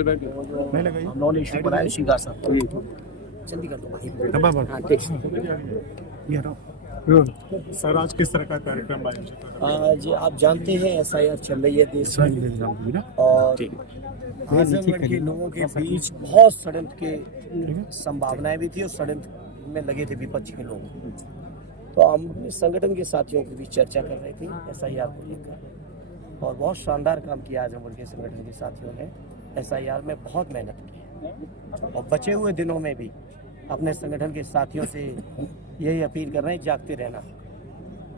Non issue बनाए सीधा सा जल्दी कर दो भाई। हाँ, ठीक। सर आज किस तरह का कार्यक्रम आयोजित हो रहा है? आज आप जानते हैं SIR चल रही है देश में और आजमगढ़ के लोगों के बीच बहुत षड्यंत्र के संभावनाएं भी थी और षड्यंत्र में लगे थे विपक्ष के लोग। तो हम अपने संगठन के साथियों के बीच चर्चा कर रहे थे SIR को लेकर और बहुत शानदार काम किया आजमगढ़ के संगठन के साथियों ने। SIR में बहुत मेहनत की है और बचे हुए दिनों में भी अपने संगठन के साथियों से यही अपील कर रहे हैं जागते रहना।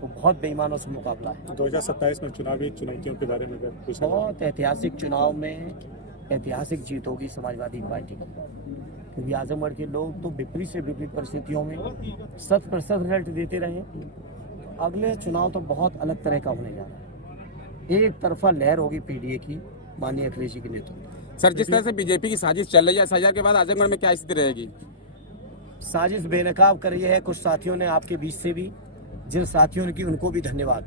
तो बहुत बेईमानों से मुकाबला है। 2027 में चुनावी चुनौतियों के बारे में कुछ बहुत ऐतिहासिक चुनाव में ऐतिहासिक जीत होगी समाजवादी पार्टी की, क्योंकि आजमगढ़ के लोग तो विपरीत से विपरीत परिस्थितियों में 100% रिजल्ट देते रहे। अगले चुनाव तो बहुत अलग तरह का होने जा रहा है। एक तरफा लहर होगी PDA की, माननीय अखिलेश जी के नेतृत्व। सर, जिस तरह से बीजेपी की साजिश चल रही है SIR के बाद आजमगढ़ में क्या स्थिति रहेगी? साजिश बेनकाब कर रही है कुछ साथियों ने आपके बीच से भी, जिन साथियों ने की उनको भी धन्यवाद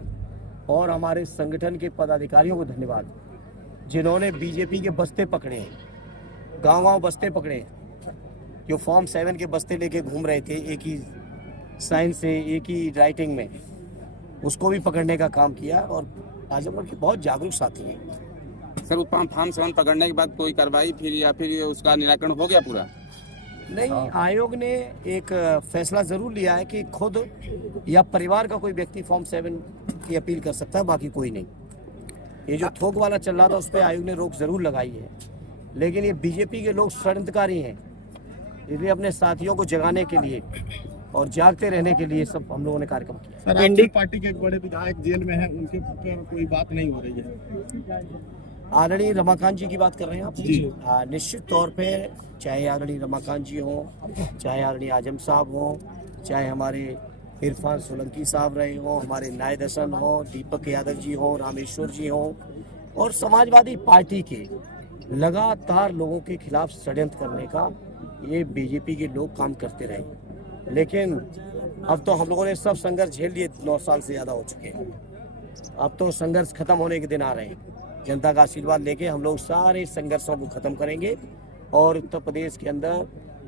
और हमारे संगठन के पदाधिकारियों को धन्यवाद जिन्होंने बीजेपी के बस्ते पकड़े हैं, गांव-गांव बस्ते पकड़े हैं, जो फॉर्म 7 के बस्ते लेके घूम रहे थे एक ही साइन से एक ही राइटिंग में, उसको भी पकड़ने का काम किया और आजमगढ़ के बहुत जागरूक साथी हैं। सर, फॉर्म 7 पकड़ने के बाद कोई कार्रवाई फिर या फिर उसका निराकरण हो गया पूरा? नहीं, आयोग ने एक फैसला जरूर लिया है कि खुद या परिवार का कोई व्यक्ति फॉर्म 7 की अपील कर सकता है, बाकी कोई नहीं। ये जो थोक वाला चल रहा था उस पर आयोग ने रोक जरूर लगाई है, लेकिन ये बीजेपी के लोग षड्यंत्रकारी हैं, इसलिए अपने साथियों को जगाने के लिए और जागते रहने के लिए सब हम लोगों ने कार्यक्रम किया। इंडी पार्टी के एक बड़े विधायक जेल में हैं, उनके ऊपर कोई बात नहीं हो रही है। आदरणीय रमाकांत जी की बात कर रहे हैं आप? जी। निश्चित तौर पे चाहे आदरणीय रमाकांत जी हों, चाहे आदरणीय आजम साहब हों, चाहे हमारे इरफान सोलंकी साहब रहे हों, हमारे नायद हसन हों, दीपक यादव जी हों, रामेश्वर जी हों और समाजवादी पार्टी के लगातार लोगों के खिलाफ षड्यंत्र करने का ये बीजेपी के लोग काम करते रहे। लेकिन अब तो हम लोगों ने सब संघर्ष झेल लिए, 9 साल से ज़्यादा हो चुके हैं। अब तो संघर्ष खत्म होने के दिन आ रहे हैं। जनता का आशीर्वाद लेके हम लोग सारे संघर्षों को खत्म करेंगे और उत्तर प्रदेश के अंदर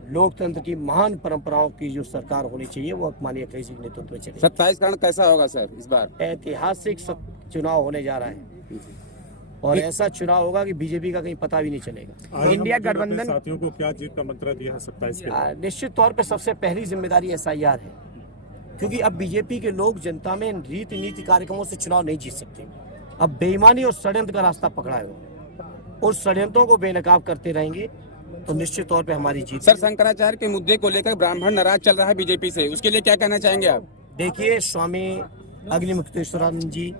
लोकतंत्र की महान परंपराओं की जो सरकार होनी चाहिए वो माननीय अखिलेश जी के नेतृत्व में चलेगी। 27 कैसा होगा सर इस बार? ऐतिहासिक चुनाव होने जा रहा है और ऐसा चुनाव होगा कि बीजेपी का कहीं पता भी नहीं चलेगा। इंडिया गठबंधन साथियों को क्या जीत का मंत्र दिया है 27 के? निश्चित तौर पे सबसे पहली जिम्मेदारी SIR है, क्योंकि अब बीजेपी के लोग जनता में रीति नीति कार्यक्रमों से चुनाव नहीं जीत सकते। अब बेईमानी और षड्यंत्र का रास्ता पकड़ा है, उस षड्यंत्रों को बेनकाब करते रहेंगे तो निश्चित तौर पे हमारी जीत। सर, शंकराचार्य के मुद्दे को लेकर ब्राह्मण नाराज चल रहा है बीजेपी से, उसके लिए क्या कहना चाहेंगे आप? देखिए, स्वामी अग्निमुक्तेश्वरानंद जी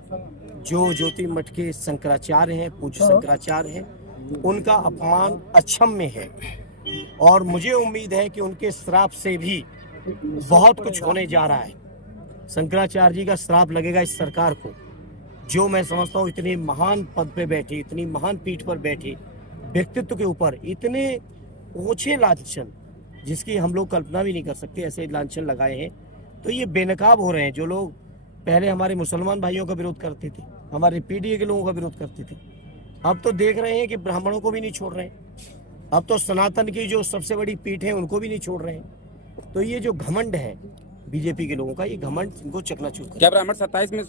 जो ज्योति मठ के शंकराचार्य हैं, पूज्य शंकराचार्य हैं, उनका अपमान अक्षम्य है और मुझे उम्मीद है कि उनके श्राप से भी बहुत कुछ होने जा रहा है। शंकराचार्य जी का श्राप लगेगा इस सरकार को, जो मैं समझता हूँ इतने महान पद पे बैठे, इतनी महान पीठ पर बैठे व्यक्तित्व के ऊपर इतने ऊंचे लांछन जिसकी हम लोग कल्पना भी नहीं कर सकते, ऐसे लांछन लगाए हैं। तो ये बेनकाब हो रहे हैं। जो लोग पहले हमारे मुसलमान भाइयों का विरोध करते थे, हमारे PDA के लोगों का विरोध करते थे, अब तो देख रहे हैं कि ब्राह्मणों को भी नहीं छोड़ रहे हैं। अब तो सनातन की जो सबसे बड़ी पीठ है उनको भी नहीं छोड़ रहे हैं। तो ये जो घमंड है बीजेपी के लोगों का, ये घमंड इनको चकनाचूर कर। क्या ब्राह्मण 27 में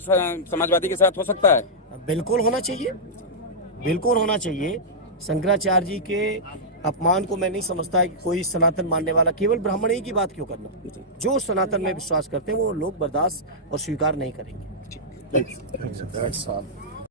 समाजवादी के साथ हो सकता है? बिल्कुल होना चाहिए, बिल्कुल होना चाहिए। शंकराचार्य जी के अपमान को मैं नहीं समझता है कि कोई सनातन मानने वाला केवल ब्राह्मण ही की बात क्यों करना। जो सनातन में विश्वास करते हैं वो लोग बर्दाश्त और स्वीकार नहीं करेंगे।